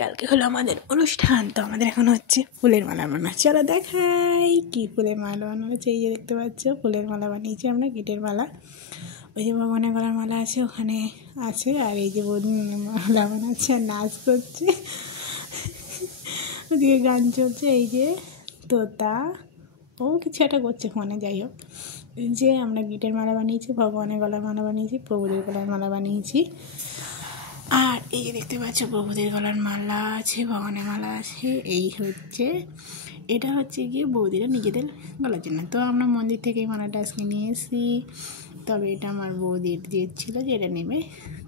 কালকে হলো আমাদের অনুষ্ঠান, তো আমাদের এখন হচ্ছে ফুলের মালা বানানো। চলো দেখাই কি ফুলের মালা বানানো হচ্ছে। এই যে দেখতে পাচ্ছ ফুলের মালা বানিয়েছি আমরা, গিটের মালা। ওই যে ভগবানের গলার মালা আছে ওখানে আছে, আর এই যে বৌদি মালা বানাচ্ছে আর নাচ করছে, ওদিকে গান চলছে। এই যে তোতা ও কিছু একটা করছে ফোনে, যাই হোক। এই যে আমরা গিটের মালা বানিয়েছি, ভগবানের গলার মালা বানিয়েছি, প্রভুদের গলার মালা বানিয়েছি। আর এই যে দেখতে পাচ্ছ প্রভুদের গলার মালা আছে, ভগবানের মালা আছে। এই হচ্ছে এটা হচ্ছে গিয়ে বৌদিরা নিজেদের গলার জন্য। তো আমরা মন্দির থেকে এই মালাটা আজকে নিয়ে এসেছি, তবে এটা আমার বৌদির জেদ ছিল যে এটা নেবে,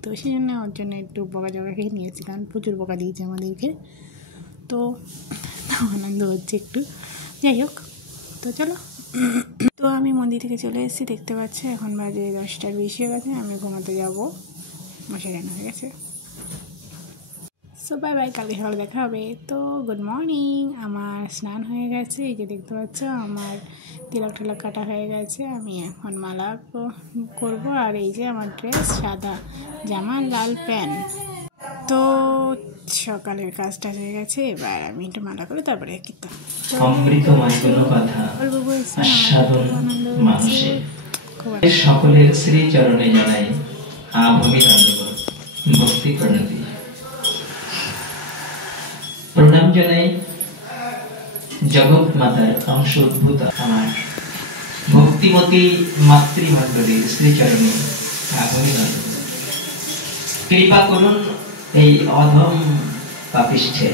তো সেই জন্য ওর জন্য একটু বকা জকা খেয়ে নিয়েছি, কারণ প্রচুর বকা দিয়েছে আমাদেরকে। তো আনন্দ হচ্ছে একটু, যাই হোক। তো চলো, তো আমি মন্দির থেকে চলে এসেছি, দেখতে পাচ্ছি এখন বাজে 10টার বেশি হয়ে গেছে। আমি ঘুমাতে যাবো, মশাই রান্না হয়ে গেছে। সো বাই বাই, কালকে সকালে দেখা হবে। তো গুড মর্নিং, আমার স্নান হয়ে গেছে, এই যে দেখতে পাচ্ছ আমার তিলক টিলক কাটা হয়ে গেছে। আমি এখন মালা করব। আর এই যে আমার ড্রেস সাদা জামা লাল প্যান্ট। তো সকালের কাজটা হয়ে গেছে, এবার আমি একটু মালা করে তারপরে কীর্তন। সকলের শ্রীচরণে জানাই অভিনন্দন ভক্তি প্রণতি। প্রণাম জানাই জগৎ মাতার অংশ উদ্ভূত আমার ভক্তিমতী মাতৃমণ্ডলীর শ্রীচরণে অভিনন্দন। কৃপা করুন এই অধম পাপিষ্ঠে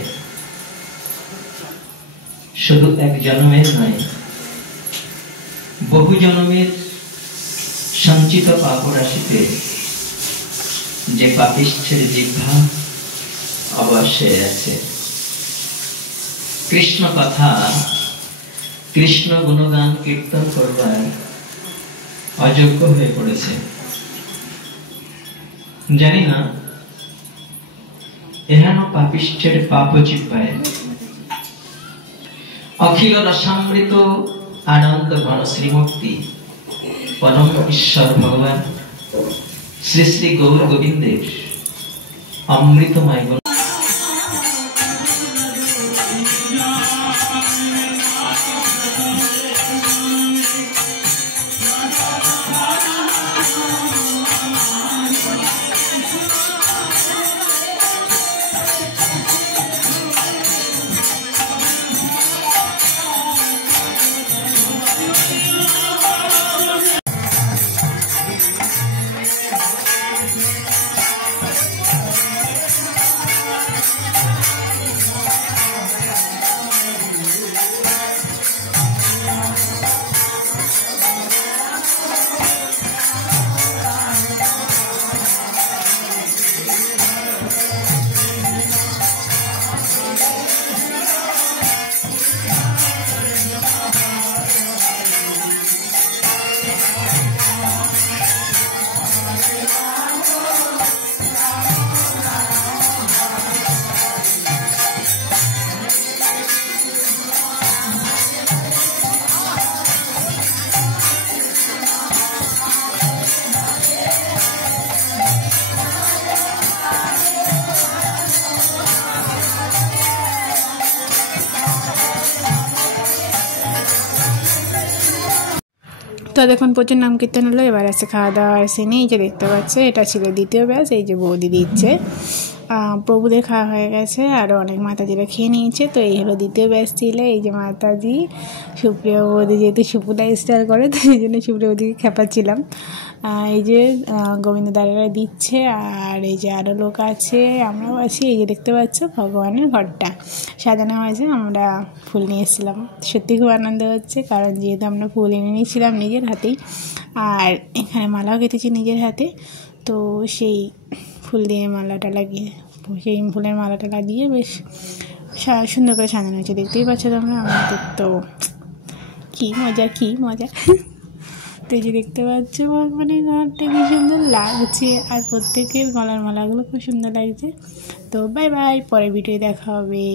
শুধু এক জন্মের নয়, বহু জন্মের সঞ্চিত পাপ রাশিতে যে পাপিষ্ঠের জিহ্বা অবশ্যই আছে। কৃষ্ণ কথা, কৃষ্ণ গুণগান কীর্তন করবার অযোগ্য হয়ে পড়েছে। জানি না এহেন পাপিষ্ঠের পাপ জিহ্বায় অখিল রসামৃত আনন্দ ঘন শ্রীমূর্তি পরম ঈশ্বর ভগবান শ্রী শ্রী গৌর গোবিন্দের অমৃতময় তো দেখুন প্রচুর নাম কীর্তন হলো, এবার আছে খাওয়া দাওয়ার সিনে। এই যে দেখতে পাচ্ছে এটা ছিল দ্বিতীয় ব্যাচ, এই যে বৌদি দিচ্ছে। প্রভুদের খাওয়া হয়ে গেছে, আরও অনেক মাতাজিরা খেয়ে নিয়েছে। তো এই হলো দ্বিতীয় ব্যাচ ছিল। এই যে মাতাজি, সুপ্রিয় বৌদি যেহেতু সুপুটা স্টাইল করে, তো এই জন্য সুপ্রিয় বৌদিকে খেপাচ্ছিলাম। এই যে গোবিন্দ দাদারা দিচ্ছে, আর এই যে আরও লোক আছে, আমরাও আছি। এই যে দেখতে পাচ্ছ ভগবানের ঘরটা সাজানো হয়েছে, আমরা ফুল নিয়ে এসেছিলাম। সত্যি খুব আনন্দ হচ্ছে, কারণ যেহেতু আমরা ফুল এনে নিয়েছিলাম নিজের হাতেই, আর এখানে মালাও কেটেছি নিজের হাতে। তো সেই ফুল দিয়ে মালাটা লাগিয়ে, সেই ফুলের মালাটা লাগিয়ে বেশ সুন্দর করে সাজানো হয়েছে, দেখতেই পাচ্ছ তোমরা। আমাদের তো কী মজা, কী মজা। তো এই যে দেখতে পাচ্ছ ভগবানের ঘরটা কি সুন্দর লাগছে, আর প্রত্যেকের গলার মালাগুলো খুব সুন্দর লাগছে। তো বাই বাই, পরের ভিডিও দেখা হবে।